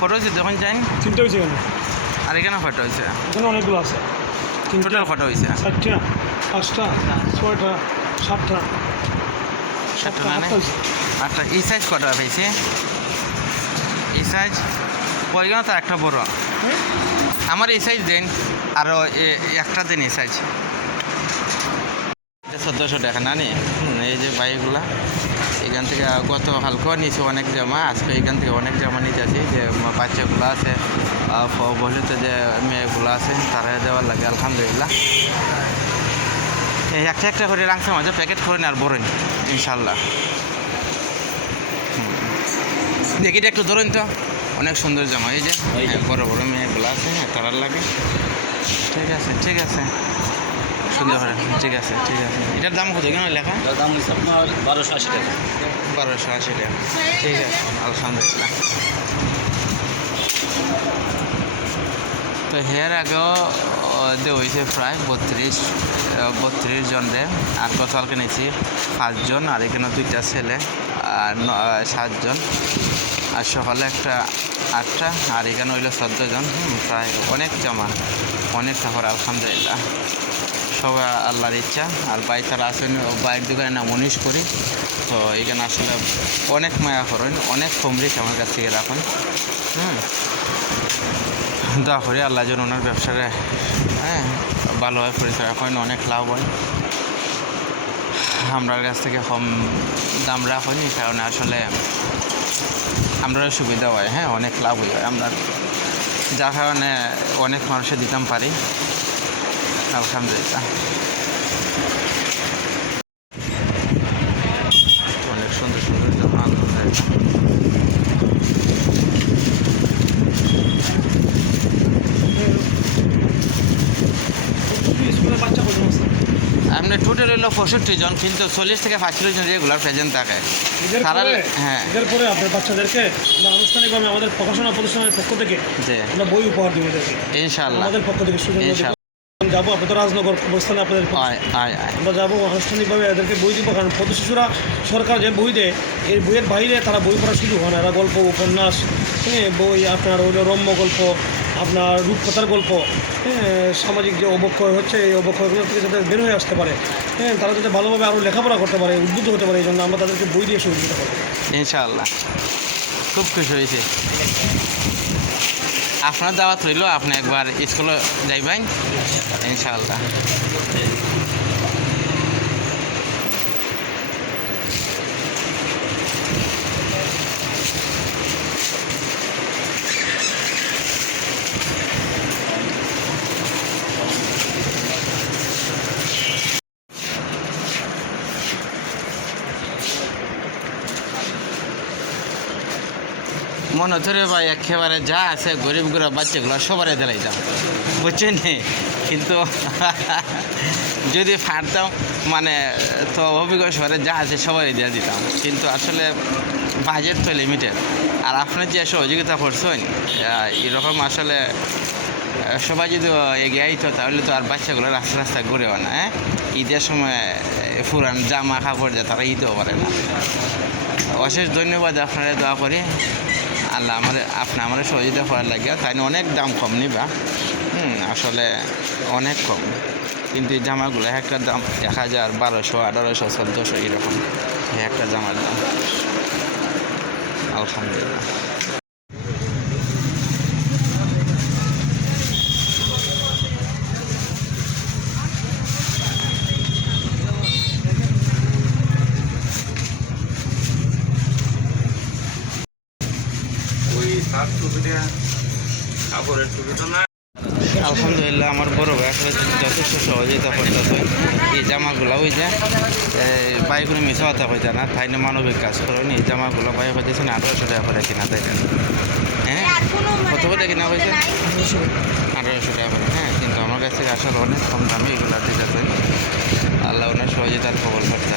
Photo হয়েছে যখন যাই তিনটা হয়েছে কেন? আর এখানে ফটো হয়েছে এখানে অনেকগুলো আছে। টোটাল ফটো হয়েছে 4টা 5টা 6টা 7টা 7টা না আটটা। এই সাইজ কটা পেয়েছে? এই সাইজ পরিগণ তো একটা বড় আমার এই সাইজ দেন আরও একটা দিন এই সাইজ 1400 টাকা না নি। এই যে বাইকগুলা এখান থেকে গত হালকা নিচে অনেক জামা, আজকে এখান থেকে অনেক জামা নিতে আসি যে বাচ্চাগুলো আছে বলিতে যে মেয়েগুলো আছে তারা দেওয়ার লাগে। আলহামদুলিল্লাহ এই একটা একটা করে রাখছে মাঝে প্যাকেট করে আর বড়ই ইনশাল্লাহ। দেখিটা একটু ধরুন তো, অনেক সুন্দর জামা এই যে বড় বড় মেয়েগুলো আছে তারার লাগে। ঠিক আছে ঠিক আছে সুন্দর হয়, ঠিক আছে ঠিক আছে। এটার দাম কত কেন লেখা? দাম হচ্ছে আপনার 1280 টাকা। 1280 টাকা, ঠিক আছে আলহামদুলিল্লাহ। তো হেয়ার আগেও দেওয়া হয়েছে প্রায় 32 জন রে। আর গতকালকে নিয়েছি 5 জন, আর এখানে 2টা ছেলে আর 7 জন, আর সকালে একটা 8টা, আর এখানে হইলো 14 জন। প্রায় অনেক জামা অনেক কাপড় আলহামদুলিল্লাহ, সবাই আল্লাহর ইচ্ছা। আর বাইক তারা আসেন বাইক দোকানে না মনীষ করি, তো এখানে আসলে অনেক মায়া করেন, অনেক কম রেট আমার কাছ থেকে রাখুন। দোয়া করি আল্লাহ যেন ওনার ব্যবসাটা ভালোভাবে পরিচালনা করেন, অনেক লাভ হয়। আমরা কাছ থেকে কম দাম রাখনি কারণে আসলে আমরা সুবিধা হয়, অনেক লাভ হয় আমরা, যার কারণে অনেক মানুষের দিতাম পারি আলহামদুলিল্লাহ। অনেক সুন্দর সুন্দর জামা স্কুলের বাচ্চা কজন আছে? আপনি টোটাল হলো 65 জন, কিন্তু 40 থেকে 45 জন রেগুলার প্রেজেন্ট থাকে। এদের পরে আপনার বাচ্চাদেরকে আমরা আনুষ্ঠানিকভাবে আমাদের প্রকাশনা প্রতিষ্ঠানের পক্ষ থেকে আমরা বই উপহার দিব এদেরকে ইনশাআল্লাহ। আমাদের পক্ষ থেকে যাবো আপনাদের রাজনগর অবস্থানে আপনাদের আমরা যাবো আনুষ্ঠানিকভাবে এদেরকে বই দিব, কারণ পথ শিশুরা সরকার যে বই দেয় এই বইয়ের বাইরে তারা বই পড়ার সুযোগ হয় না। এরা গল্প উপন্যাস বই আপনার হইলো রম্য গল্প, আপনার রূপকথার গল্প, সামাজিক যে অবক্ষয় হচ্ছে এই অবক্ষয়গুলো থেকে যাতে বের হয়ে আসতে পারে, তারা যাতে ভালোভাবে আরও লেখাপড়া করতে পারে, উদ্বুদ্ধ হতে পারে, এই জন্য আমরা তাদেরকে বই দিয়ে সহযোগিতা করবো ইনশাআল্লাহ। খুব খুশি হয়েছে। আপনার দাওয়াত রইল, আপনি একবার স্কুলে যাইবেন ইনশাআল্লাহ। মনে ধরে ভাই একেবারে যা আছে গরিবগুলো বাচ্চাগুলো সবারই দিলাইতাম, বুঝছেন। কিন্তু যদি ফাটতাম মানে তো অভিজ্ঞ শহরে যা আছে সবারই দিয়ে দিতাম, কিন্তু আসলে বাজেট তো লিমিটেড। আর আপনার যে সহযোগিতা করছেন এরকম আসলে সবাই যদি এগিয়ে আইতো তাহলে তো আর বাচ্চাগুলো রাস্তা রাস্তা ঘুরেও না। ঈদের সময় পুরান জামা কাপড় যা তারা ঈদেও পারে না। অশেষ ধন্যবাদ, আপনারা দোয়া করি আল্লাহ আপনি আমার সহযোগিতা করার লাগে। তাই অনেক দাম কম নিবা, আসলে অনেক কম, কিন্তু এই জামাগুলো একটা দাম 1000, 1200, 1800, 1400 এরকম একটা জামার দাম আলহামদুলিল্লাহ। আলহামদুলিল্লাহ আমার বড় ভাই আসলে যথেষ্ট সহযোগিতা করতেছে। এই জামাগুলো ওই যে বাইকগুলো মিশা হতে হয়ে যায় না, তাই না মানবিক কাজ করেন। এই জামাগুলো ভাই হয়েছে 1800 টাকা করে কিনা, তাই না? কত করে কিনা হয়েছে? 1800 টাকা করে। কিন্তু আমার কাছ থেকে আসলে অনেক কম দামে এগুলো দিতেছে। আল্লাহ ওনার সহযোগিতার কবল করতে।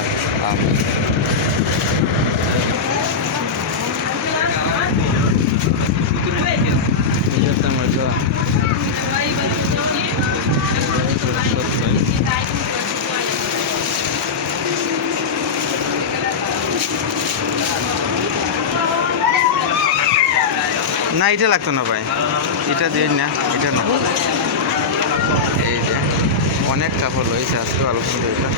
না এটা লাগতো না ভাই, এটা দিন না, এটা না। এই যে অনেক কাপড় রয়েছে আজকে, আলহামদুলিল্লাহ।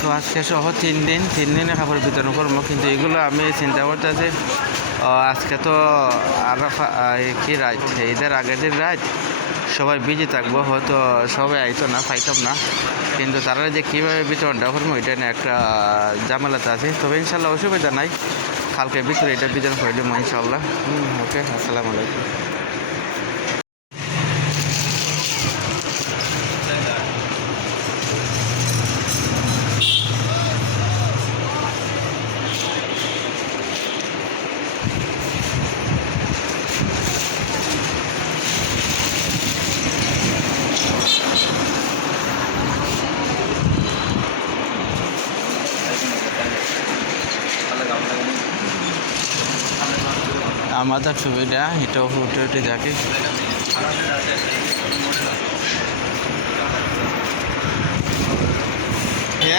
তো আজকে সহ 3 দিনে কাপড় বিতরণ করবো, কিন্তু এগুলো আমি চিন্তা করতেছি আজকে তো আরাফা কি রাত, ঈদের আগের দিন রাত, সবাই বিজি থাকবো, হয়তো সবাই আইতো না, পাইতাম না। কিন্তু তারা যে কীভাবে বিতরণটা করবো এটা নিয়ে একটা ঝামেলাতে আছে। তবে ইনশাল্লাহ অসুবিধা নাই, কালকে ভিতরে এটা বিতরণ করে দেবো ইনশাল্লাহ। ওকে, আসসালামু আলাইকুম। আমাদের সুবিধা এটাও উঠে উঠে থাকে।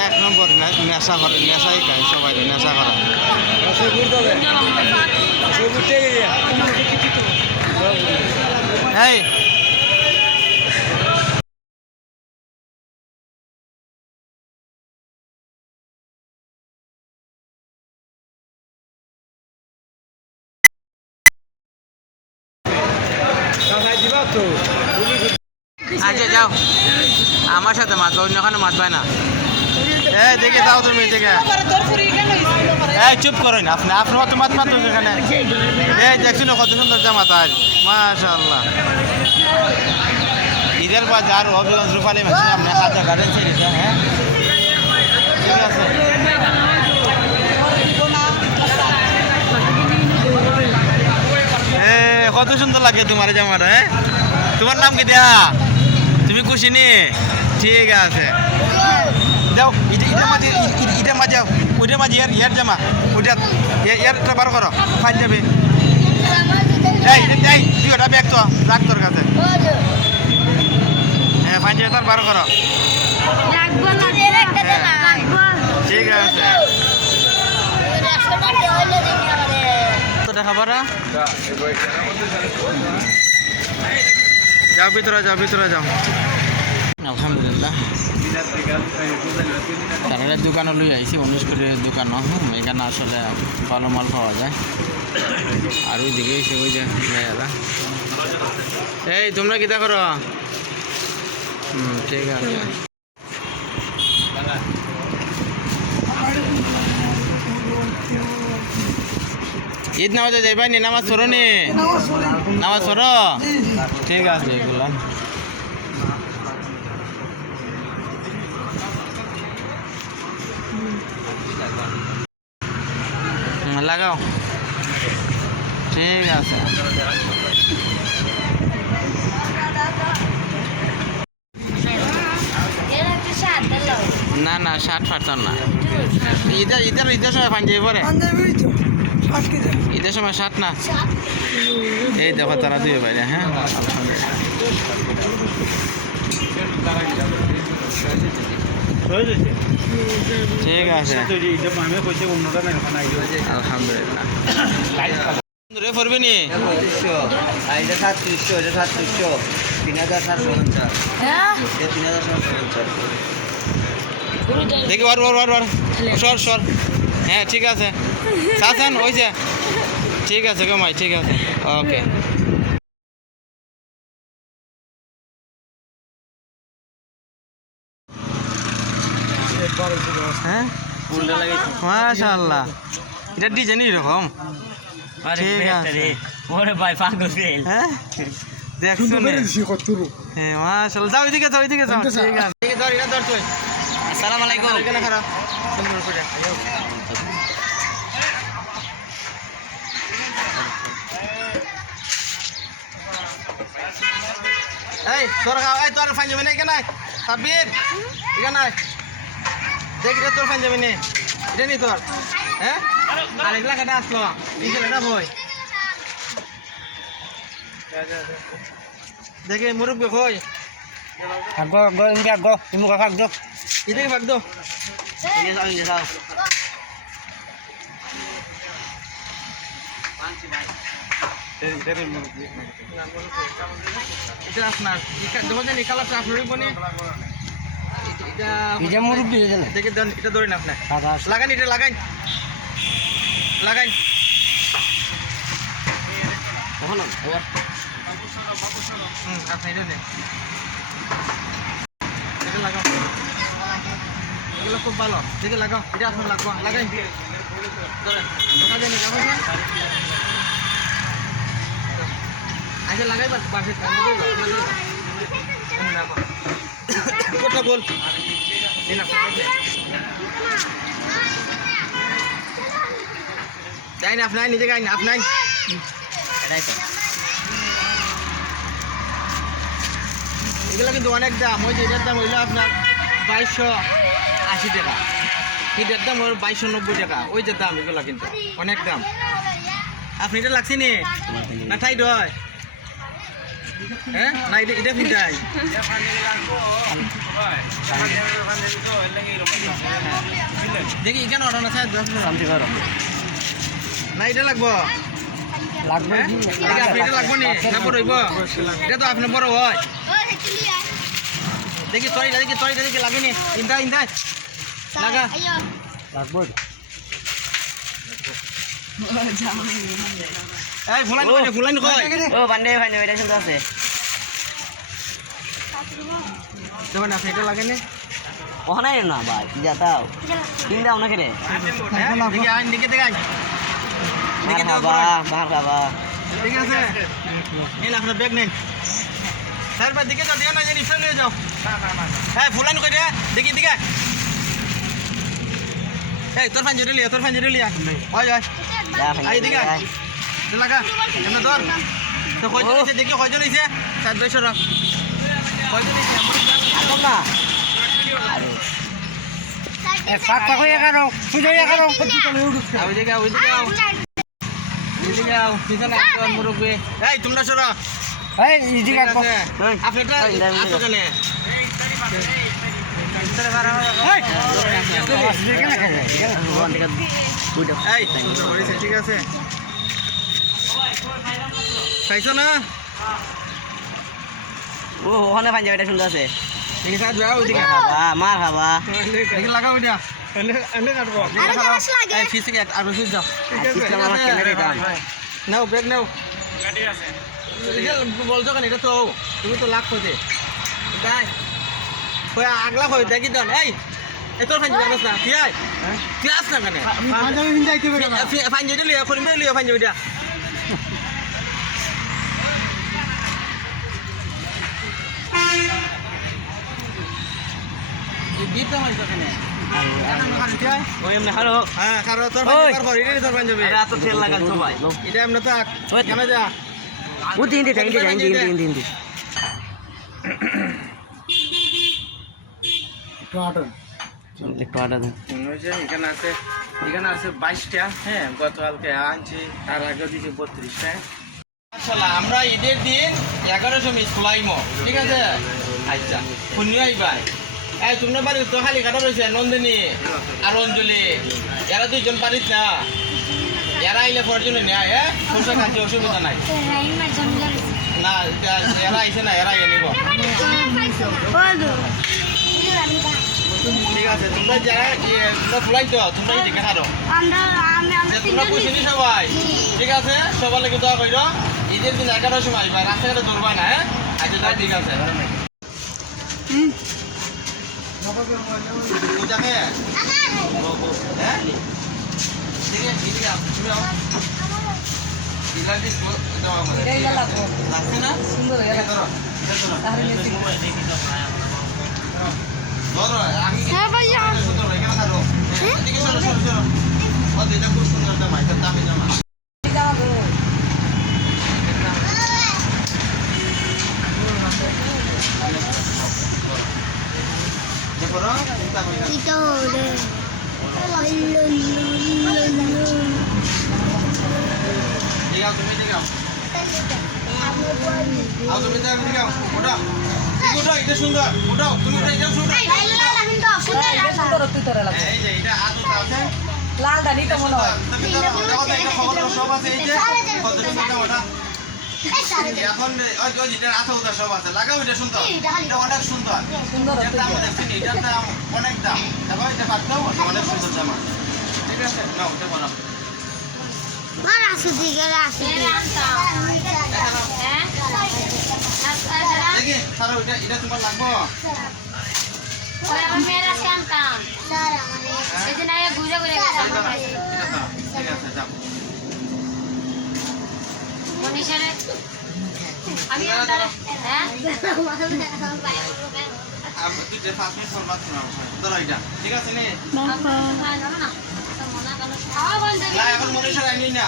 এক নম্বর নেশা করে, নেশাই খায় সবাই, নেশা করা। এই আচ্ছা যাও, আমার সাথে মাতবা, অন্যখানে মাতবায় না। এই দেখে যাও তুমি, দেখে এই চুপ করেন আপনি, আপনি অত মাত মাত এখানে। এই দেখছি না কত সুন্দর জামা তাই, মাশাআল্লাহ। ঈদের বাজার হবিগঞ্জ রূপালী মাছ সামনে খাজা গার্ডেন ছেড়েছে। হ্যাঁ ঠিক আছে। কত সুন্দর লাগে তোমার জামাটা। হ্যাঁ তোমার নাম কি দেয়া, তুমি খুশি নি? ঠিক আছে যাও, এটা মাঝে যাও, ওইটা মাঝে ইয়ার জামা, ওইটা ইয়ারটা বার করো, ফাইন যাবে। এই তুই ওটা ব্যাগ তো রাখ তোর কাছে। হ্যাঁ ফাইন যাবে, তার বার করো। ঠিক আছে দেখা পারা, যাও ভিতরে যাও, ভিতরে যাও। আলহামদুলিল্লাহ তারা দোকানে লই আইছি, 19 কোটির দোকান। এখানে আসলে ভালো মাল পাওয়া যায়। আর ওই দিকে এসে ওই যে মেয়েরা। এই তোমরা কিতা করো? ঠিক আছে। ঈদ নামাজে যাইবাই নি? নামাজ পড়ো নি? নামাজ পড়ো? ঠিক আছে। এগুলা লাগাও, ঠিক আছে। না না শার্ট ফাটতাম না, ঈদের সময় পাঞ্জাবি পরে, ঈদের সময় শার্ট না। এই দেখো তারা দিয়ে বাইরে। হ্যাঁ ঠিক আছে, আলহামদুলিল্লাহ। পড়বি নি? 3700, 3750, 3750। দেখি সর সর। হ্যাঁ ঠিক আছে, চাচ্ছেন হয়েছে, ঠিক আছে কমাই, ঠিক আছে, ওকে। হ্যাঁ মাশাআল্লাহ, এটা ডিজাইন এরকম। ঠিক আছে। হ্যাঁ দেখছো না? হ্যাঁ মাশাআল্লাহ, যাও ওইদিকে যাও, ওইদিকে যাও। ঠিক আছে, ধর এটা ধর তুই। আসসালামু আলাইকুম। এখানে খারাপ সুন্দর করে। এই তোর এই তোর ফাইন যাবে না এখানে, সাব্বির এখানে দেখ রে, তোর ফাইন যাবে না, এটা নি তোর। হ্যাঁ আর এগুলা কেটে আসলো, এটা বই দেখে মুরব্বী কই তুমি ফাঁক দো, এদিকে ফাঁক দো। এটা আপনার দেখো জানি কালারটা আপনার বনে এটা মুরব্বি হয়ে গেল দেখে দেন এটা ধরেন আপনার লাগান এটা লাগান লাগান কখনো আপনি এটা দেন এটা লাগাও এগুলো খুব ভালো দেখে লাগাও এটা আপনার লাগবো লাগাই ধরেন দেখা জানি আচ্ছা লাগাই বাসে কোটা বল যাই না আপনার নিজে গাই না আপনার এটাই তো এগুলো কিন্তু অনেক দাম ওই যে এটার দাম হইলো আপনার 2280 টাকা এটার দাম ওর 2290 টাকা ওই যে দাম এগুলো কিন্তু অনেক দাম আপনি এটা লাগছে নি না ঠাই হয় হ্যাঁ না এটা এটা ফিটাই দেখি এখানে অর্ডার আছে শান্তি করো না এটা লাগবো লাগবে এটা আপনি এটা লাগবো নি না বড় হইব এটা তো আপনার বড় হয় দেখি তরিটা দেখি লাগে নি ইন্দা লাগা লাগবে এই ফুলাইন কই ও বান্ডে ভাই এটা শুনতে আছে দেবেন আপনি এটা লাগে নি ওখানে না ভাই কি যাতাও কিন দাও না কেরে দেখি আইন দেখি দেখাই দেখি দাও বাবা ঠিক আছে নিন আপনার ব্যাগ নিন স্যার ভাই দিকে যাও দিয়ে না জানি ফেলে যাও এই ফুলাইন কই রে দেখি দিকে এই তোর ফান জুড়ে লিয়া ওই আই দিকে লাগা এমন ধর তো কয়জন হইছে দেখি কয়জন হইছে 700 টাকা কয়জন হইছে আসল না এ 7 টাকা 11 সুজে 11 25 টাকা উঠছে ওই দিকে পিছনে একজন মুরব্বী এই তোমরা সরো এই ইদিকে আপনারটা আসো কেন এই ঠিক আছে খাইছো না ও ওখানে পাঞ্জাবিটা শুনতে আছে ঠিক আছে যাও ওইদিকে মার খাবা দেখি লাগাও ওইটা এনে কাটবো এই ফিস থেকে আর ফিস দাও আমার ক্যামেরা দাম নাও ব্যাগ নাও এটা বলছো কেন এটা তো তুমি তো লাখ হইতে তাই কই আগলা হই দেখি দেন এই তোর ফাইন জানাস না তুই আয় তুই আস না কেন পাঞ্জাবি ভিন্দাইতে পারে ফাইন যেটা লিয়া করিম লিয়া ফাইন যেটা বিপটা মাইছো কেন ওই এমনি হ্যালো হ্যাঁ কারো তোর ফাইন কর এটা তোর ফাইন যাবে এরা তো তেল লাগাল তো ভাই এটা এমনি তো কেন যা ও তিন দিন একটু আটা দেন এখানে আছে 22টা হ্যাঁ গতকালকে আনছি তার আগে দিয়েছি 32টা আসলে আমরা ঈদের দিন 1100 মিস খোলাইমো ঠিক আছে আচ্ছা শুনি আইবাই এই তোমরা বাড়ি তো খালি কাটা রয়েছে নন্দিনী আর অঞ্জলি এরা দুইজন পারিস না এরা আইলে পরজন নেয় হ্যাঁ সমস্যা খাচ্ছি অসুবিধা নাই না এরা আইছে না এরা নিব ঠিক আছে তোমরা যারা তোমরা ফুলাই তো তোমরা এদিকে হারো তোমরা বুঝিনি সবাই ঠিক আছে সবার লাগে দোয়া করো ঈদের দিন 11টার সময় আইবা রাস্তাঘাটে দৌড়বা না হ্যাঁ আচ্ছা ঠিক আছে পূজাকে হ্যাঁ ঠিক আছে ঠিক আছে তুমি আও দিলা দিস দাও আমাদের লাগছে না সুন্দর এটা ধরো ধরো আমি হ্যাঁ ভাইয়া সুন্দর এখানে ধরো এদিকে সরো ও দিদা খুব সুন্দর দাম এটা দামি জামা দেখো রা চিন্তা করি না দিগাও তুমি দিগাও আও তুমি দিগাও ওটা ওটা এটা সুন্দর ওটাও তুমি এটা সুন্দর এই যে এটা আদত আছে লাল দাড়ি তো মনে হয় দেখো এটা খবর সব আছে এই যে কত সুন্দর ওটা এখন ওই ওই যেটা আছে ওটা সব আছে লাগাও এটা সুন্দর এটা অনেক সুন্দর এর দাম দেখছেন এটার দাম অনেক দাম দেখো এটা পাতলো অনেক সুন্দর জামা ঠিক আছে নাও এটা বানাও আর আসু দিকে আসু দেখি সারা ওইটা এটা তোমার লাগবে ওই আমার মেয়েরা কান্তাম স্যার আমারে এই যে না ঘুরে ঘুরে গেছে ঠিক আছে যাও মনীষারে আমি আন্তারে হ্যাঁ আমি তুই যে 5 মিনিট পর বাদ শোনাও ধরো এটা ঠিক আছে নে না এখন মনীষার আইনি না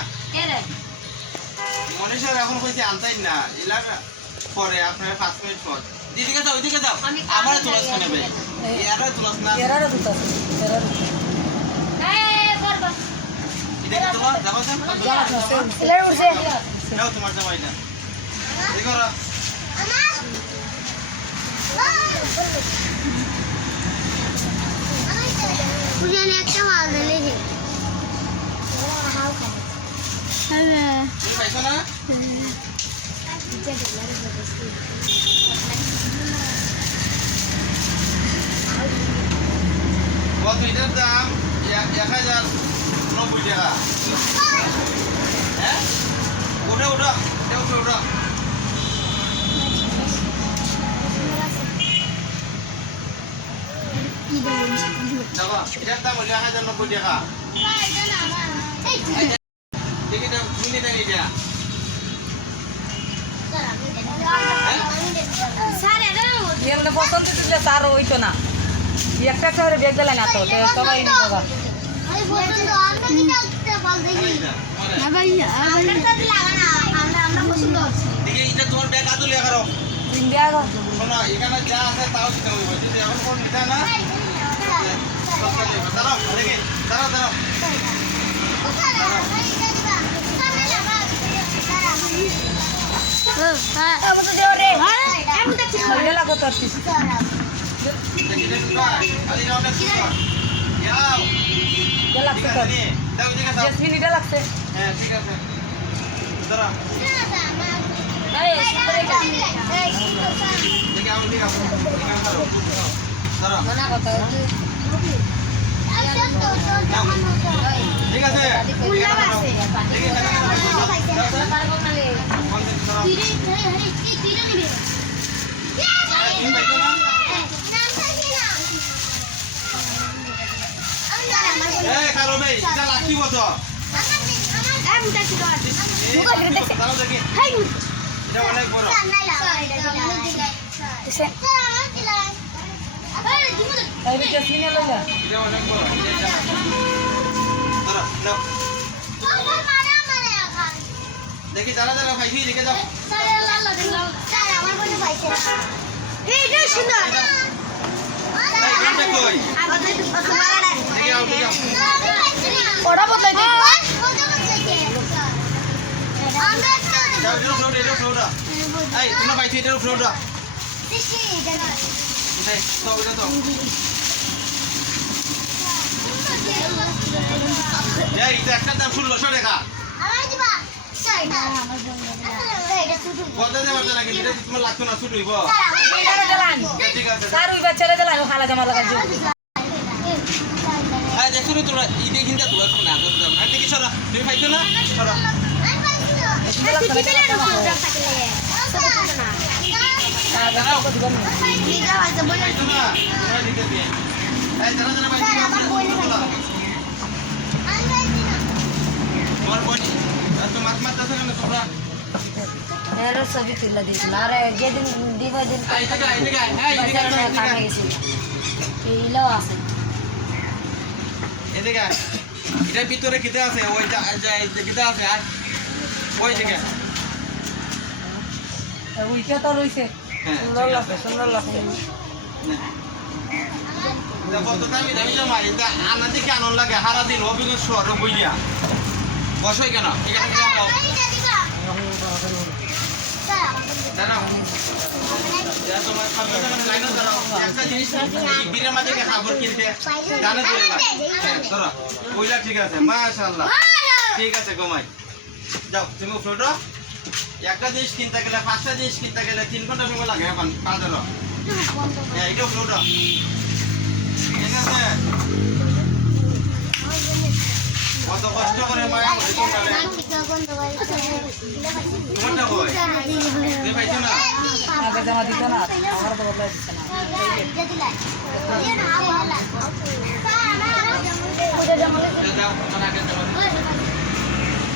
মনীষার এখন কইছে আনতাই না এলার পরে আপনার 5 মিনিট পর দিদিকে যাও ওইদিকে যাও আমারে তুলাস নেবে এরা তুলাস না এরারও দুটো আছে এদিকে তোলা যাও যাও তোমার যাও এটা দেখো রা পুজানে একটা মাল দিলে হে তুমি পাইছো না কত এটার দাম 1090 টাকা হ্যাঁ ওটা ওটা এটা ওটা ওটা দেখো এটার দাম 1090 টাকা দেখি দাম তুমি দেন এটা স্যার এটা এমনি পছন্দ দিলে তার ওইতো না একটা একটা করে বেগ দিলাই না তো সবাই নিয়ে যাবা আরে পছন্দ আমরা কি একটা বল দেখি হ্যাঁ ভাইয়া আমরা তো লাগানা আমরা পছন্দ হচ্ছে দেখি এটা তোমার ব্যাগ আদুলে করো ইন্ডিয়া গো শোনো এখানে যা আছে তাও দিতে হবে যদি এখন কোন দিতে না দাঁড়াও দেখি দাঁড়াও দাঁড়াও মহিলা লাগো তো আসছিস দেখি দেখি আলি না অনেক সুন্দর ইয়াও এটা লাগছে তো দাও এদিকে দাও জেসমিন এটা লাগছে হ্যাঁ ঠিক আছে দাঁড়াও দেখি আমি ঠিক আছে এখানে দাঁড়াও দাঁড়াও মনা কথা ঠিক আছে দেখি কারো ভাই এটা লাকি বতো দাঁড়াও দেখি এটা অনেক বড় এই জেসমিন লইলা এটা অনেক বড় দাঁড়াও নাও দেখি দাঁড়া দাঁড়া ভাই লিখে যাও এইটা সুন্দর এটা কই দেখি আও দেখি আও ওটা বদলাই দে যাও এটা ফ্লোর এই তোমরা ভাই এটার ফ্লোর এটাই তো এটা তো এই এটা একটা দাম 1600 টাকা বলতে দে বলতে নাকি এটা তোমার লাগতো না ছুট হইব ঠিক আছে তার ওই বাচ্চারা দিলা খালা জামা লাগাইছো হ্যাঁ দেখো তোমরা ঈদে কিনতে তোমরা না করতে না দেখি সরা তুমি পাইছো না সরা দাঁড়াও পাইছো না তোমরা লিখে দিয়ে এই জানা জানা পাইছো তোমার বোন তোমার মাত আছে না তোমরা এর ছবি তুলে দিছিল আর যেদিন দিব দিন এই টাকা হ্যাঁ কামে গেছিল এইলো আছে এদিকে এটার ভিতরে কিতে আছে ওই কিতে আছে আর ওই দিকে উইটা তো রইছে সুন্দর লাগছে বলতো দামি দামি জমা এটা আনা দিকে আনন্দ লাগে সারা দিন অভিজ্ঞ শহর বইয়া বসই কেন এখানে দাঁড়াও তোমার লাইনে দাঁড়াও একটা জিনিস বীরের মাঝে খাবার কিনতে জানে ধরো ওইটা ঠিক আছে মাশাআল্লাহ ঠিক আছে কমাই যাও তুমি ফটো একটা জিনিস কিনতে গেলে 5টা জিনিস কিনতে গেলে 3 ঘন্টা সময় লাগে এখন বাজারে হ্যাঁ এটা ফটো ঠিক আছে কত কষ্ট করে মায়া তোমারটা কই তুমি পাইছো না আগে জামা দিত না আমার তো বদলাই দিচ্ছে না যাও তোমার আগে জামা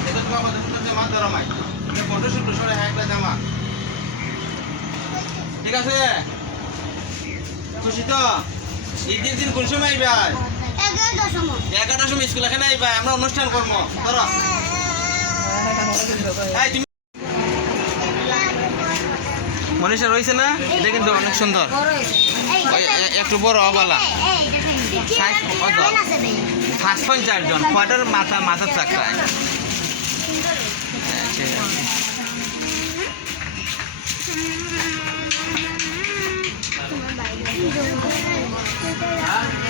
এটা তোমার কত সুন্দর জামা ধরো মাই ফটো শুট সরে একটা জামা ঠিক আছে খুশি তো ঈদের দিন কোন সময় আইবা 11টার সময় স্কুল এখানে আইবা আমরা অনুষ্ঠান করবো ধরো এই তুমি মনীষা রয়েছে না এটা কিন্তু অনেক সুন্দর একটু বড় অবালা 5.4 জন কোয়ার্টার মাথার চাকরায় ঠিক আছে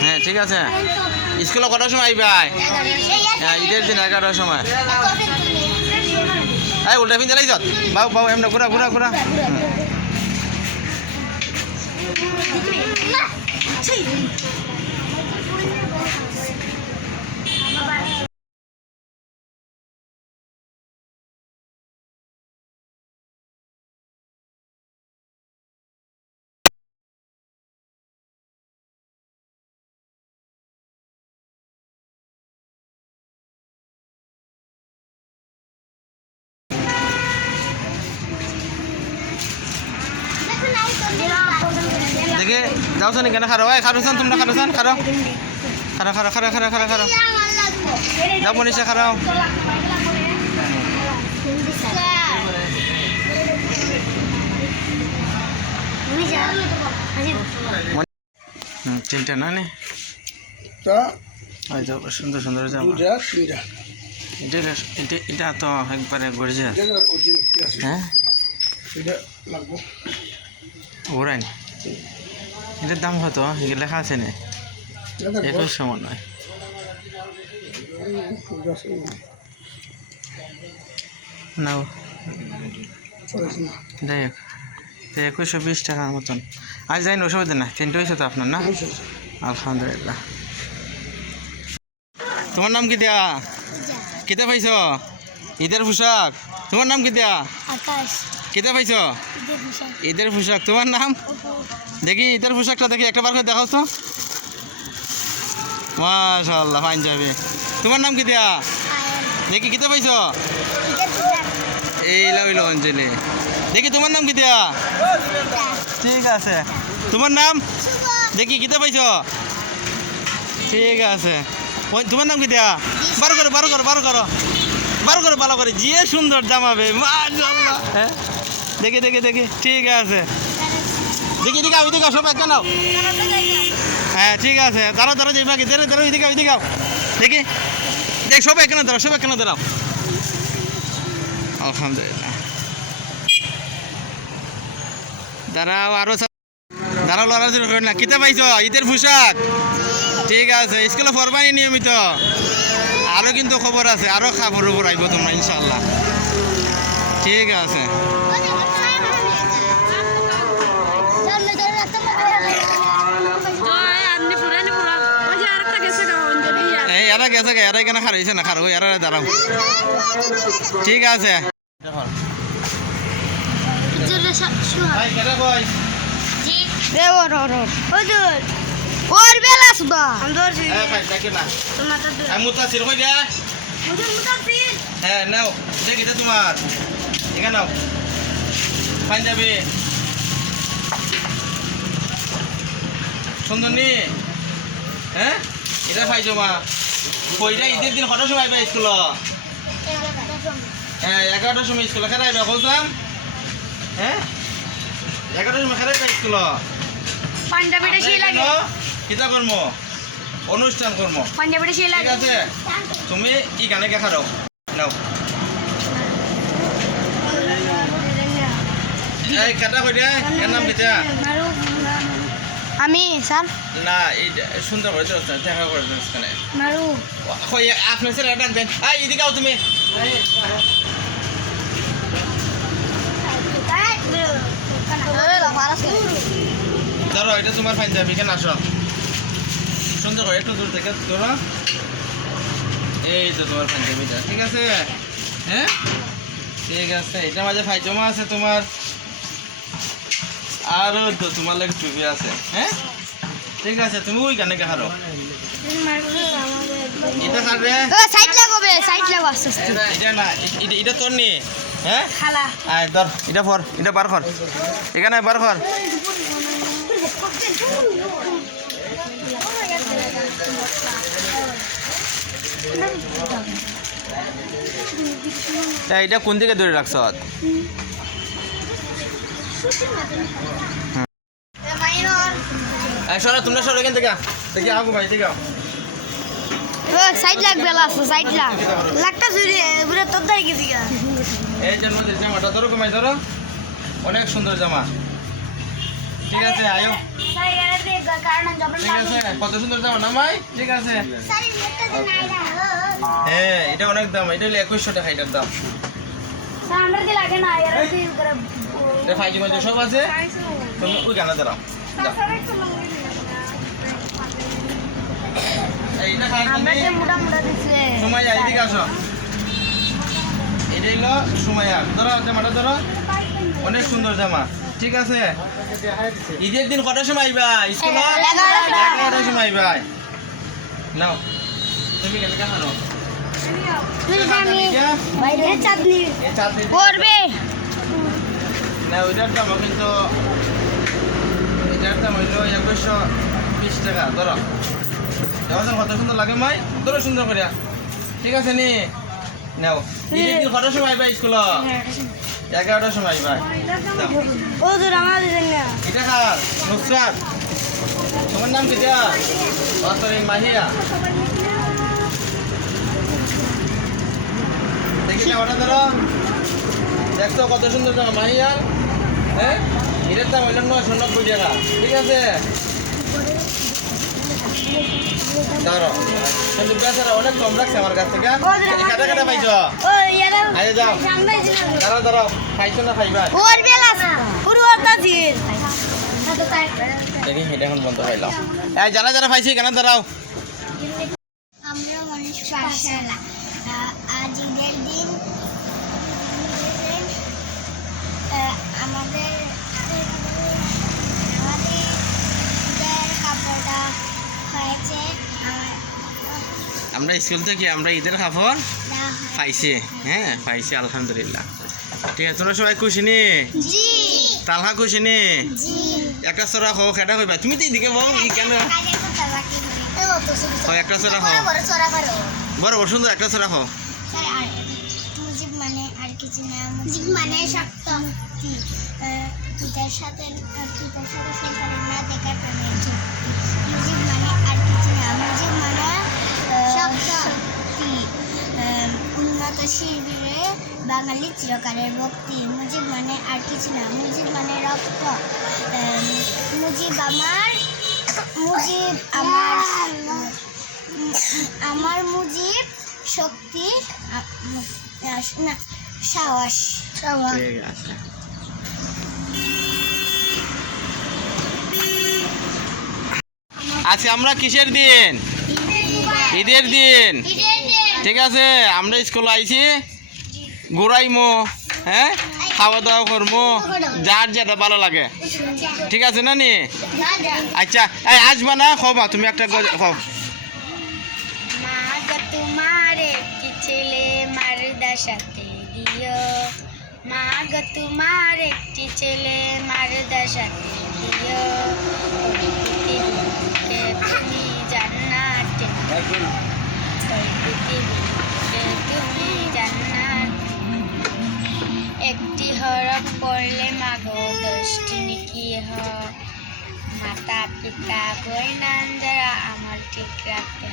হ্যাঁ ঠিক আছে স্কুলে কটার সময় আইবা হ্যাঁ ঈদের দিন 11টার সময় এই উল্টা পিন চালাই যাত বাউ বাউ এমন ঘুরা ঘুরা ঘুরা দেখে যাও শুনি কেন খারো এই খারোসান তোমরা খারোসান খারো খারো খারো খারো খারো খারো খারো যাও মনীষা খারাও চিন্তা না নে সুন্দর সুন্দর জামা এটা তো একবারে গর্জিয়াস হ্যাঁ ওরাই এটার দাম কত এগুলো লেখা আছে না 2100 মনে হয় নাও দেখ 2120 টাকার মতন আজ যাই অসুবিধা না তিনটে হয়েছে তো আপনার না আলহামদুলিল্লাহ তোমার নাম কি দেয়া কেতে পাইছ ঈদের পোশাক তোমার নাম কি দেয়া কেতে পাইছ ঈদের পোশাক তোমার নাম দেখি ঈদের পোশাকটা দেখি একটা বার করে দেখাও তো মাশাআল্লাহ ফাইন যাবে তোমার নাম কি দেয়া দেখি কেতে পাইছ এই লাইলো অঞ্জলি দেখি তোমার নাম কি দেয়া ঠিক আছে তোমার নাম দেখি কেতে পাইছ ঠিক আছে তোমার নাম কি দেয়া বারো করো বারো করো বারো করো বারো করো ভালো করে যে সুন্দর জামাবে মাশাআল্লাহ হ্যাঁ দেখি দেখি দেখি ঠিক আছে দেখি দিকে ওই দিকে সব একটা নাও হ্যাঁ ঠিক আছে দাঁড়াও দাঁড়াও যাই বাকি দাঁড়াও দাঁড়াও ওই দিকে দেখি দেখ সব এখানে দাঁড়াও সব এখানে দাঁড়াও আলহামদুলিল্লাহ দাঁড়াও আরো দাঁড়াও লড়াচড়ি করেন না কিতা পাইছ ঈদের পোশাক ঠিক আছে স্কুলে পড়বানি নিয়মিত আরও কিন্তু খবর আছে আরও খবর উপর আইব তোমরা ইনশাল্লাহ ঠিক আছে এই এরা গেছে এরা এখানে খারাইছে না খারাপ এরা দাঁড়াও ঠিক আছে ওর বেলা সুদা হ্যাঁ নাও দেখি তোমার এখানে নাও পাঞ্জাবি সুন্দর নি হ্যাঁ এটা পাইছো মা কইটা ঈদের দিন কটার সময় আইবা স্কুল হ্যাঁ 11টার সময় স্কুল খেলা আইবা বলতাম হ্যাঁ 11টার সময় খেলা আইবা স্কুল পাঞ্জাবিটা সেই লাগে কিতা কর্ম অনুষ্ঠান কর্ম পাঞ্জাবিটা সেই লাগে ঠিক আছে তুমি কি গানে কে খারাও নাও এই কাটা কই দে এর নাম কিতা আমি স্যার না এই সুন্দর করে দেখা করে দিস কেন মারু কই আপনি স্যার ডাক দেন এই এদিকে আও তুমি ধরো এটা তোমার পাঞ্জাবি, কেন আসো সুন্দর করে একটু দূর থেকে ধরো। এই তো তোমার পাঞ্জাবিটা, ঠিক আছে? হ্যাঁ ঠিক আছে। এটার মাঝে পায়জামা আছে তোমার, আরও তো তোমার লাগে টুপি আছে। হ্যাঁ ঠিক আছে, তুমি ওই গানে হারো। এটা কাটবে, সাইড লাগাবে, সাইড লাগা আস্তে আস্তে। এটা না, এটা তোর নি। হ্যাঁ খালা আয় ধর, এটা পর, এটা বার কর, এখানে বার কর। এটা কোন দিকে ধরে রাখছ? সরো, তোমরা সরো এখান থেকে। দেখি আগো ভাই, ঠিক আছে? সাইড লাগবে, লাস্ট সাইড লাগ লাগটা জুড়ে পুরো তোর দাঁড়িয়ে গেছি গা। এই জন্মদিন জামাটা ধরো, কমাই ধরো, অনেক সুন্দর জামা। ঠিক আছে আয়ো, ঠিক আছে, কত সুন্দর জামা না মাই? ঠিক আছে। হ্যাঁ এটা অনেক দাম, এটা হলো 2100 টাকা এটার দাম। এটা ফাইজি মাঝে সব আছে, তুমি ওই গানা দাঁড়াও। এইটা খাই সময় এইদিকে আসো। এটা হলো সুমাইয়া, ধরো জামাটা ধরো, অনেক সুন্দর জামা। ঠিক আছে, ঈদের দিন কটার সময় আইবা স্কুলে? 11টার সময় আইবা। নাও তুমি কেন খানো? না ওইটার দাম কিন্তু, এটার দাম হইলো 2120 টাকা। ধরো দেখো কত সুন্দর লাগে মাই, ধরো সুন্দর করে। ঠিক আছে নি, নাও। ঈদের দিন কটার সময় আইবা স্কুলে? 11টার সময় আইবা। এটা কার? নুসরাত। তোমার নাম কিটা? সরি মাহিয়া। দেখি না ওটা ধরো, দেখতো কত সুন্দর জামা মাহিয়া। হ্যাঁ এটার দাম হইল 990 টাকা। ঠিক আছে ধরো, কিন্তু বেচারা অনেক কম রাখছে আমার কাছ থেকে। কাটা কাটা পাইছো? আরে যাও, দাঁড়াও দাঁড়াও, খাইছো না খাইবা? দেখি এটা এখন বন্ধ পাইলাম। এই যারা যারা পাইছি কেন দাঁড়াও। আমরা মানুষ পাঠশালা, আজ ঈদের দিন আমাদের ঈদের কাপড়টা হয়েছে। আমরা স্কুল থেকে আমরা ঈদের কাপড় পাইছি। হ্যাঁ পাইছি আলহামদুলিল্লাহ। ঠিক আছে, তোমরা সবাই খুশি নি? জি তালহা খুশি নি? জি। একটা সরা খাও, খেটা কইবা তুমি তো এইদিকে বল কেন? একটা সরা খাও, বড় বড় সুন্দর একটা সরা খাও। মুজিব মানে আর কিছু না, মুজিব মানে শক্ত। পিতার সাথে সন্তানের না দেখার প্রেমের যুক্তি। মুজিব মানে আর কিছু না, মুজিব মানে শক্তি। উন্নত শিবিরে বাঙালি চিরকালের ভক্তি। মুজিব মানে আর কিছু না, মুজিব মানে রক্ত। মুজিব আমার আমার মুজিব শক্তি, না সাহস। ঠিক আছে। আজকে আমরা কিসের দিন? ঈদের দিন। ঠিক আছে, আমরা স্কুলে আইছি, ঘুরাইমো, হ্যাঁ খাওয়া দাওয়া করবো, যার যেটা ভালো লাগে। ঠিক আছে না নি? আচ্ছা এই আসবা না? খাওয়া তুমি একটা খাও। তোমার একটি ছেলে মারদাসাতে দিও, মা গো তোমার একটি ছেলে মারদাসাতে দিও। তুমি জান্নাতে, তুমি জান্নাত। একটি হরফ পড়লে মাগো 10টি নেকি হয়। মাতা পিতা বই নাম যারা আমার ঠিক রাখতে।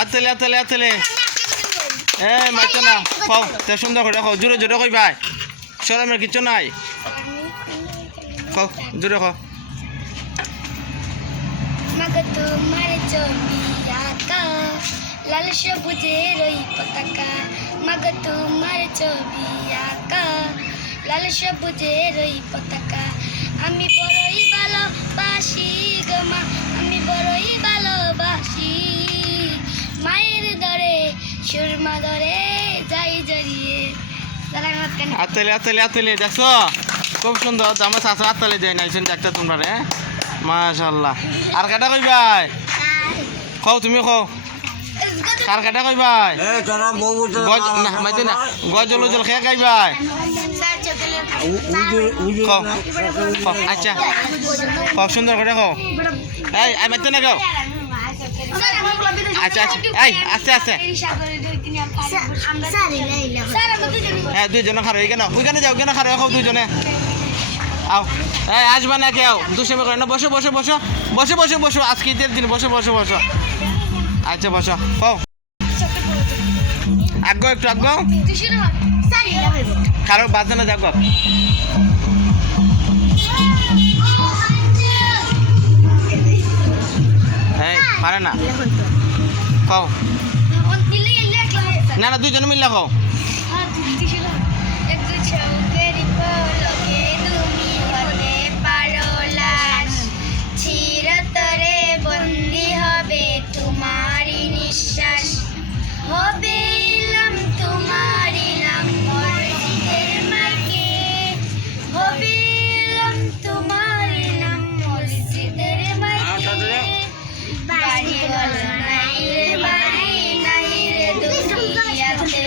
আতলে আতলে আতলে এ মাইতো না, খাও তে সুন্দর করে খাও, জোরে জোরে কই ভাই, শরমের কিছু নাই। খাও জোরে খাও। মাগো তোমার ছবি আঁকা, লাল সবুজের ওই পতাকা, মাগ তোমার ছবি আঁকা লাল সবুজের ওই পতাকা আমি বড়ই ভালোবাসি গো মা আমি বড়ই ভালোবাসি মায়ের দরে সুরমা দরে যাই জড়িয়ে আতলে আতলে আতলে দেখছো খুব সুন্দর আমার চাষা আতলে দেয় নাইছেন একটা তোমরা রে মাশাআল্লাহ আর কাটা কই ভাই খাও তুমি খাও কার কাটা কই ভাই গজ না মাইতে না গজল জল খেয়ে খাই ভাই খাও খাও আচ্ছা খাও সুন্দর করে খাও এই আই মাইতে না খাও আচ্ছা আচ্ছা এই আস্তে আস্তে হ্যাঁ দুইজনে খারো এইখানে ওইখানে যাও কেন খারো খাও দুইজনে আও এই আসবা না কেউ দুষ্টামি করে না বসো বসো বসো বসো বসো বসো আজকে ঈদের দিন বসো বসো বসো আচ্ছা বসো খাও আগ্গো একটু আগ্গো খারো বাজে না যাগো এই পারে না খাও না না দুইজনে মিললে খাও চিরতরে বন্দি হবে তোমারই নিঃশ্বাস হবে এলাম তোমারই নাম মসজিদের মাইকে হবে এলাম তোমারই নাম মসজিদের মাইকে বাড়িওয়ালা নাই রে বাড়ি নাই রে দুনিয়াতে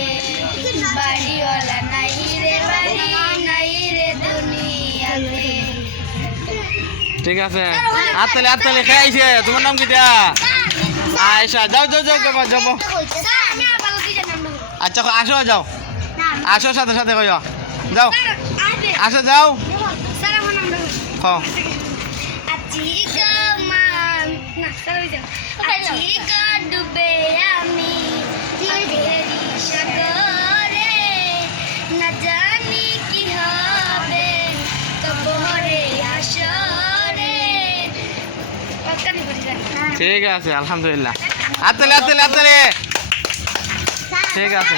বাড়িওয়ালা নাই রে বাড়ি নাই রে দুনিয়াতে ঠিক আছে আতলে আতলে খাইছে তোমার নাম কি দিয়া আয়শা যাও যাও যাও যাও যাও আচ্ছা আসো যাও আসো সাথে সাথে কইও যাও আসো যাও খাও ডুবে আমি সাগরে না জানি কি হবে কবরে আসরে ঠিক আছে আলহামদুলিল্লাহ আতলে আতলে আতলে ঠিক আছে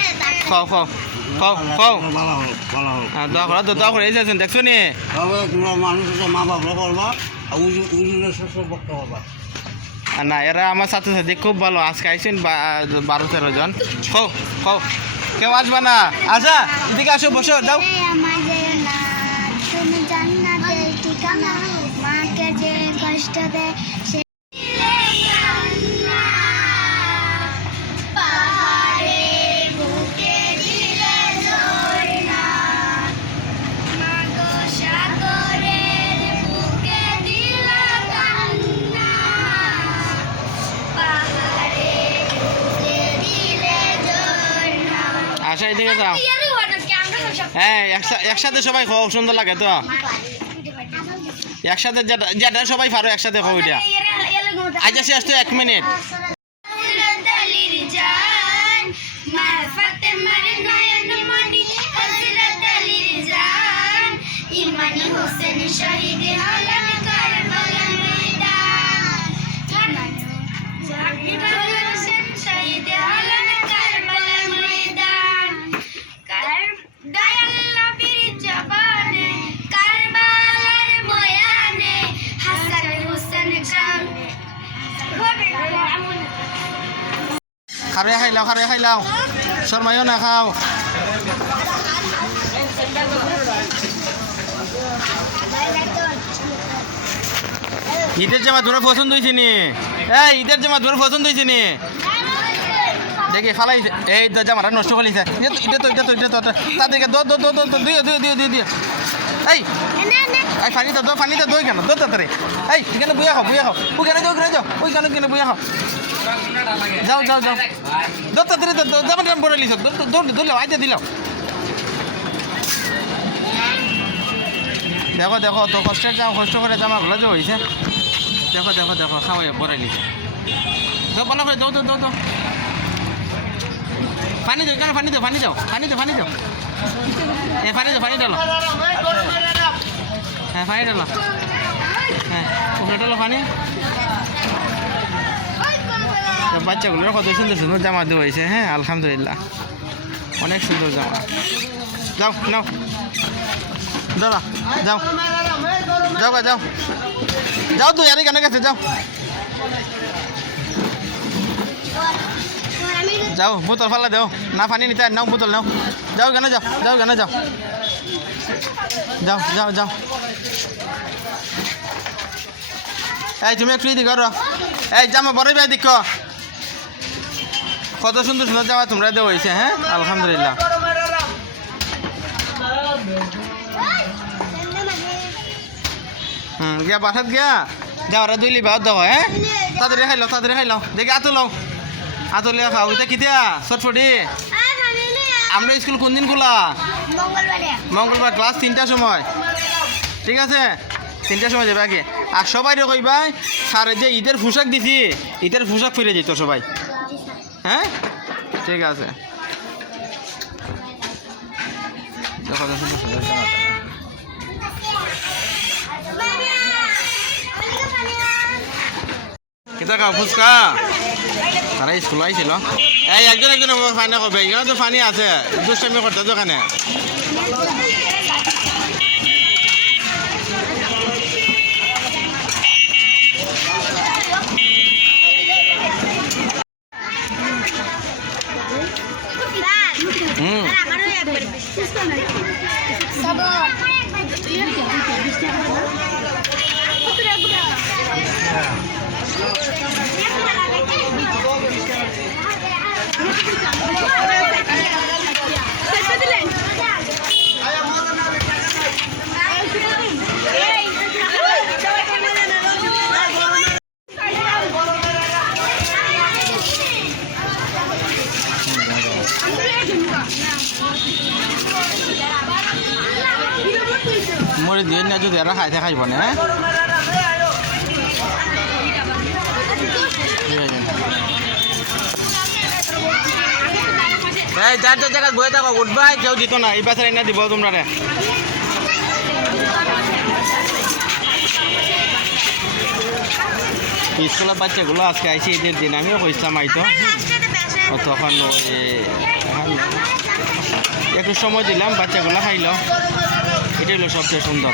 খাও খাও খাও খাও দোয়া করো দোয়া করে এসেছেন দেখছো নি তোমার মানুষ মা বাবা করবা আর উজুনের শ্বশুর বক্ত হবা না এরা আমার সাথে সাথে খুব ভালো আজকে আইসেন 12-13 জন খাও খাও কেউ আসবা না আচ্ছা এদিকে আসো বসো যাও আমাদের না তুমি জান্নাতের ঠিকানা মাকে যে কষ্ট দেয় সে পাহাড়ের বুকে দিলে ঝরনা মাগো সাগরের বুকে দিলে কান্না পাহাড়ের বুকে দিলে ঝরনা আচ্ছা এদিকে যাও হ্যাঁ একসাথে সবাই খাও সুন্দর লাগে তো একসাথে যেটা সবাই পারো একসাথে খাও এটা আচ্ছা শেষ তো 1 মিনিট ইমানি হোসেন শহীদ হলেন কারবালার ময়দান হোসেন শহীদ হলেন কারবালার ময়দান দয়াল নবীর জবানে কারবালার ময়দানে হাসান হোসেন খান খারে খাইলাও শর্মাইও না খাও ঈদের জামা তোর পছন্দ হয়েছে নি এই ঈদের জামা তোর পছন্দ হয়েছে নি দেখি ফালাইছে এই তো জামাটা নষ্ট করলিছে এটা তো তাদেরকে দিও এই এই পানিতে দই কেন দো তাড়াতাড়ি এই এখানে বুয়া খাও ওখানে যাও ওইখানে কিনে বুয়া খাও যাও দো তাড়াতাড়ি জামাটা পরে লিছ দিলাম আইতে দিলাম দেখো তো কষ্ট করে জামাগুলো যে হয়েছে দেখো খাওয়াই বড়াই লিছে তো ভালো করে দাও পানি দাও কেন পানি দাও এই পানি ডালো হ্যাঁ পানি ডালো হ্যাঁ উপরে ডালো পানি বাচ্চাগুলোর কত সুন্দর জামা দেওয়া হয়েছে হ্যাঁ আলহামদুলিল্লাহ অনেক সুন্দর জামা। যাও নাও দাদা যাও যাও গা, যাও যাও তুই আর কেন গেছে যাও যাও বোতল ফালা দেও না পানি নিতে নাও বোতল নাও যাও কেন যাও যাও কেন যাও যাও যাও যাও এই তুমি একটু এদিকে করো এই জামা বড় ভাই দেখো কত সুন্দর সুন্দর জামা তোমরা দেওয়া হয়েছে হ্যাঁ আলহামদুলিল্লাহ গিয়া বাসাত গিয়া যাওয়ারা দুই লিবাও দাও হ্যাঁ তাড়াতাড়ি খাইলাও দেখি আতলিয়া খাও এটা কিতিয়া চটফটি আমরা স্কুল কোন দিন খোলা মঙ্গলবার ক্লাস 3টার সময় ঠিক আছে 3টার সময় যাবে আগে আর সবাই রে কইবাই স্যার যে ঈদের পোশাক দিছি ঈদের পোশাক ফিরে যেত সবাই হ্যাঁ ঠিক আছে দেখো কিতা খাও ফুচকা তারা স্কুল আইছিল এই একজন ফানি কবে এখানে তো ফানি আছে দুষ্টামি করতে দোকানে মরে দিয়ে না যদি আর খাইতে খাইব না এই যার যার জায়গায় বয়ে থাকো উঠবাই কেউ দিত না এই পাশে না দিব তোমরা রে স্কুলের বাচ্চাগুলো আজকে আইসি ঈদের দিন আমিও কইছিলাম আইতো তখন ওই একটু সময় দিলাম বাচ্চাগুলো খাইলো এটা হলো সবচেয়ে সুন্দর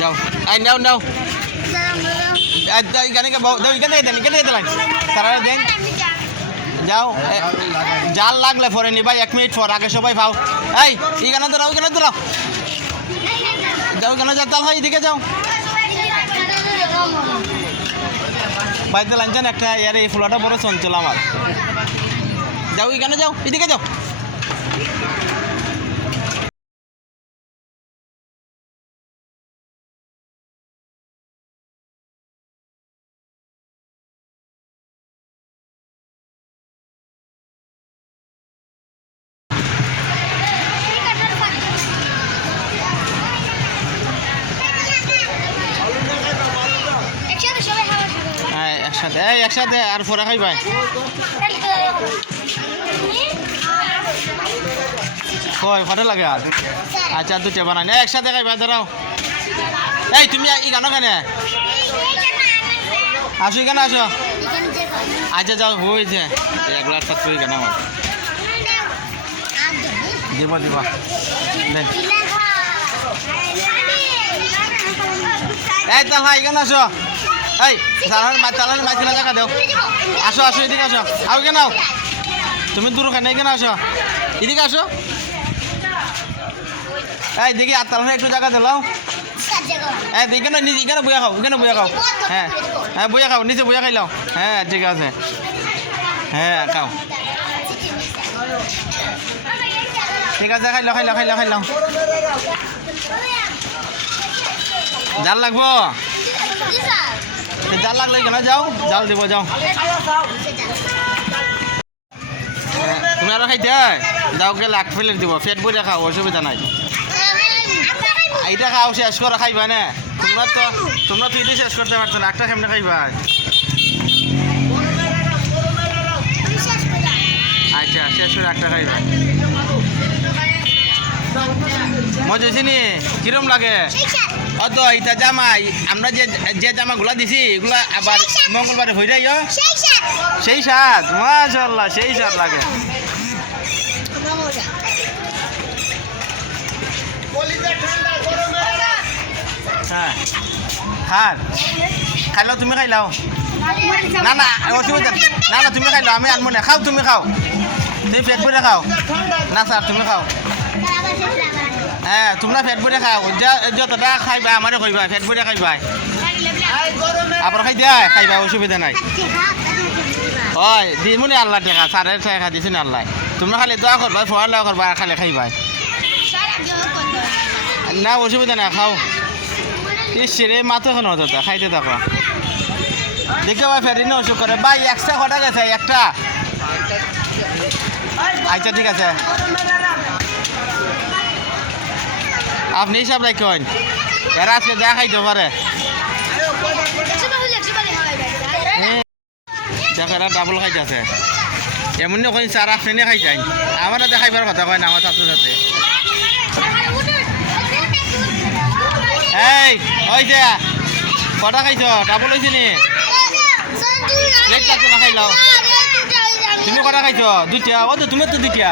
যাও আই নাও নাও এখানে দেন তারা দেন যাও জাল লাগলে পরে নিবাই 1 মিনিট পর আগে সবাই পাও এই এখানে দাঁড়াও যাও কেন যা তাল হয় এদিকে যাও বাইতে লাঞ্চান একটা ইয়ার এই ফুলাটা বড় চঞ্চল আমার যাও এখানে যাও এদিকে যাও একসাথে আর পরে খাইবাই কয় কত লাগে আর আচ্ছা দুটো বানাই না একসাথে খাইবা দাঁড়াও এই তুমি এখানে কেন আসো এখানে আসো আচ্ছা যাও হয়েছে 1 লাখ টাকা এখানে আমার দিবা এই তাহলে এখানে আসো এই তালার মাঝখানে জায়গা দাও আসো এদিকে আসো আও কেন তুমি দূর খানে এখানে আসো এদিকে আসো এই দেখি আর তালার একটু জায়গা দিলাও হ্যাঁ এখানে এখানে বইয়া খাও হ্যাঁ বইয়া খাও নিচে বইয়া খাইলাও হ্যাঁ ঠিক আছে হ্যাঁ খাও ঠিক আছে খাইলাও জাল লাগবো জাল লাগলে কেন যাও জাল দিব যাও তুমি আরো খাইতে যাও গেলে 1 প্লেট দিব পেট ভরে খাও অসুবিধা নাই এইটা খাও শেষ করে খাইবা না তোমরা তো ইদি শেষ করতে পারছো না একটা কেমনে খাইবা আচ্ছা শেষ করে একটা খাইবা মজা হয়েছে নি কিরম লাগে অত ইটা জামাই আমরা যে জামাগুলা দিছি এগুলা আবার মঙ্গলবারে হয়ে যায় সেই সাত সেই স্বাদ মাশাআল্লাহ সেই স্বাদ লাগে হ্যাঁ হ্যাঁ খাইলাও তুমি খাইলাও না না অসুবিধা না না তুমি খাইলাও আমি আনবো না খাও তুমি খাও তুমি পেট ভরে খাও না স্যার তুমি খাও হ্যাঁ তোমরা পেট ভরে খাও যতটা খাইবা আমারে কইবা পেট ভরে খাইবা আবার খাই দিয়া খাইবা অসুবিধা নাই হয় দিমুনি আল্লাহ টেকা সাড়ে টাকা দিছি না আল্লাহ তোমরা খালি দোয়া করবা পড়ালেখা করবা আর খালি খাইবা না অসুবিধা না খাও ইসরে মাথা এখন হতো খাইতে থাকো দেখে ভাই ফেরি না অসুখ করে ভাই এক্সট্রা কটা গেছে একটা আচ্ছা ঠিক আছে আপনি হিসাব রাখেন এরা আজকে যা খাইতে পারে দেখো এরা ডাবল খাইতেছে এমনি কই চার আপনি খাই যাই আমার হাতে খাইবার কথা কয় না আমার ছাত্র সাথে এই ওই যে কটা খাইছ ডাবল হয়েছে নি প্লেট লাগতো না খাইলাও তুমি কটা খাইছ দুইটা ও তো তুমি তো দুইটা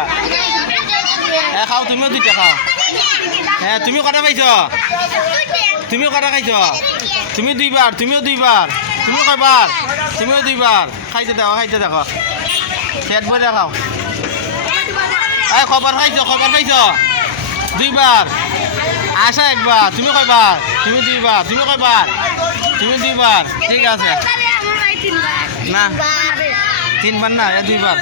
হ্যাঁ খাও তুমিও দুইটা খাও হ্যাঁ তুমি কটা খাইছ তুমিও কটা খাইছ তুমি দুইবার তুমিও দুইবার তুমি কয়বার তুমিও দুইবার খাইতে দেখো পেট ভরে খাও এই খবর খাইছ দুইবার আসা একবার তুমি কয়বার তুমি দুইবার তুমি কয়বার তুমি দুইবার ঠিক আছে না তিনবার না দুইবার